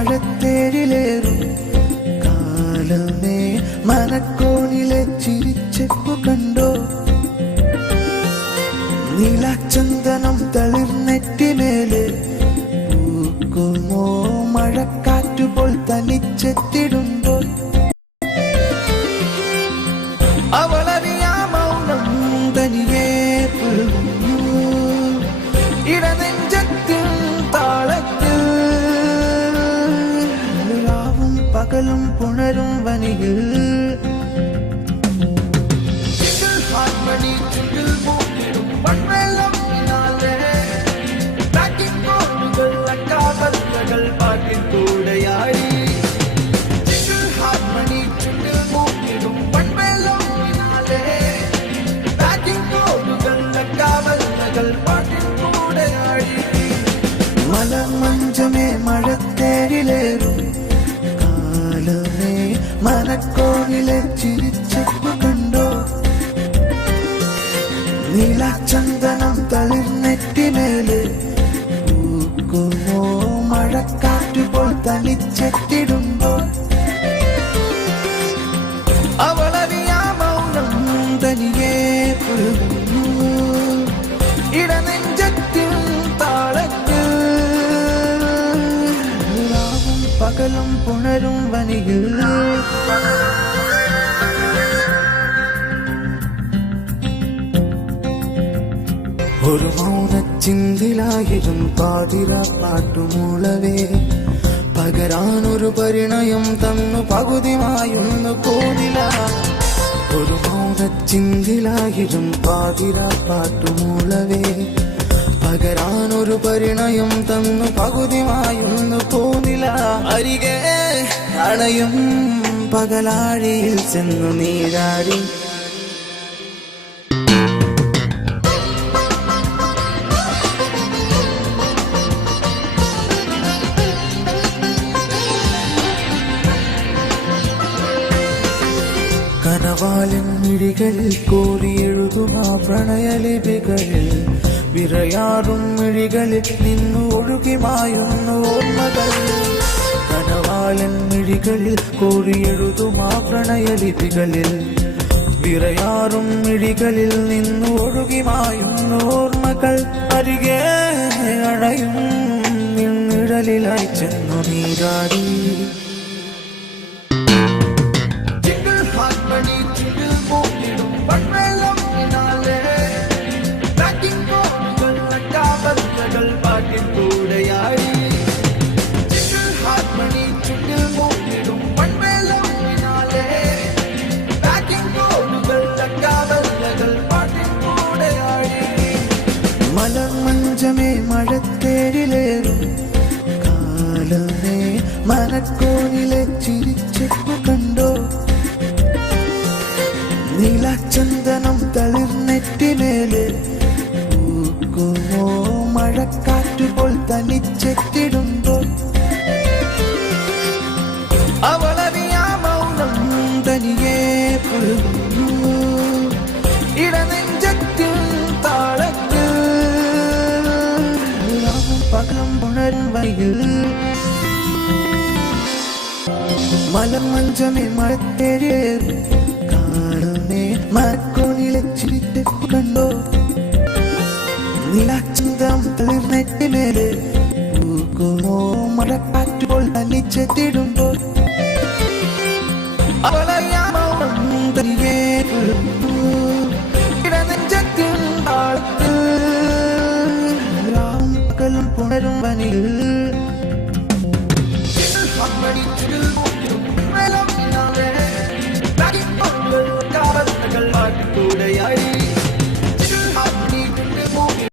മഴത്തേരിലേറും കാലമേ മനക്കോണിലെ ചിരിച്ചെപ്പു കണ്ടോ നീലച്ചന്ദനം തളിർനെറ്റിമേലെ പൂക്കുമോ മഴക്കാറ്റുപോൽ തനിച്ചെത്തിടുമ്പോൾ അവളറിയാ മൗനം തനിയെ പുൽകുന്നു ഇടനെഞ്ചത്തിൻ താളത്തിൽ രാവും പകലും പുണരും വനിയിൽ പാട്ടിൽ കൂടെയായി മലമഞ്ചമേ മഴത്തേരിലേറും കാലമേ മനക്കോണിലെ ചിരിച്ചെപ്പു കണ്ടോ നീലച്ചന്ദനം തളിർനെറ്റിമേലെ പൂക്കുമോ മഴക്കാറ്റുപോൽ തനിച്ചെത്തിടുമ്പോൾ അവളറിയാ മൗനം തനിയെ പുൽകുന്നു ഇടനെഞ്ചത്തിൻ താളത്തിൽ രാവും പകലും പുണരും വനിയിൽ ഒരു മൗനച്ചിന്തിലായിരും പാതിര പാട്ടുമൂളവേ പകരാനൊരു പരിണയം തന്നു പകുതിമായൊന്നു പോന്നില്ല ഒരു മൗനച്ചിന്തിലായിരും പാതിര പാട്ടുമൂളവേ പകരാനൊരു പരിണയം തന്നു പകുതിമായൊന്നു പോന്നില്ല അരികെ അണയും പകലാഴിയിൽ ചെന്നു നീരാടി കനവാലൻ മിഴികളിൽ കോരിയെഴുതുമാ പ്രണയലിപികളിൽ വിറയാറും മിഴികളിൽ നിന്നു ഒഴുകിമായുന്നു ഓർമ്മകൾ കനവാലൻ മിഴികളിൽ കോരിയെഴുതുമാ പ്രണയലിപികളിൽ വിറയാറും മിഴികളിൽ നിന്നു ഒഴുകിമായുന്നു ഓർമ്മകൾ അരികെ അണയും നിന്നിഴലിലായി ചെന്നു നീരാടി പാട്ടിൽ കൂടെയായി മലമഞ്ചമേ മഴത്തേരിലേറും കാലമേ മനക്കോണിലെ ചിരിച്ചെപ്പു കണ്ടോ നീലച്ചന്ദനം തളിർനെറ്റിമേലെ പൂക്കുമോ മഴക്കാറ്റുപോൽ തനിച്ചെത്തിടുമ്പോൾ അവളറിയാ മൗനം തനിയെ പുൽകുന്നു ഇടനെഞ്ചത്തിൻ താളത്തിൽ രാവും പകലും പുണരും വനിയിൽ മലമഞ്ചമേ മഴത്തേരിലേറും കാലമേ മനക്കോണിലെ ചിരിച്ചെപ്പു കണ്ടോ നീലച്ചന്ദനം തളിർനെറ്റിമേലെ പൂക്കുമോ മഴക്കാറ്റുപോൽ തനിച്ചെത്തിടുമ്പോൾ അവളറിയാ മൗനം തനിയെ പുൽകുന്നു ഇടനെഞ്ചത്തിൻ താളത്തിൽ രാവും പകലും പുണരും വനിയിൽ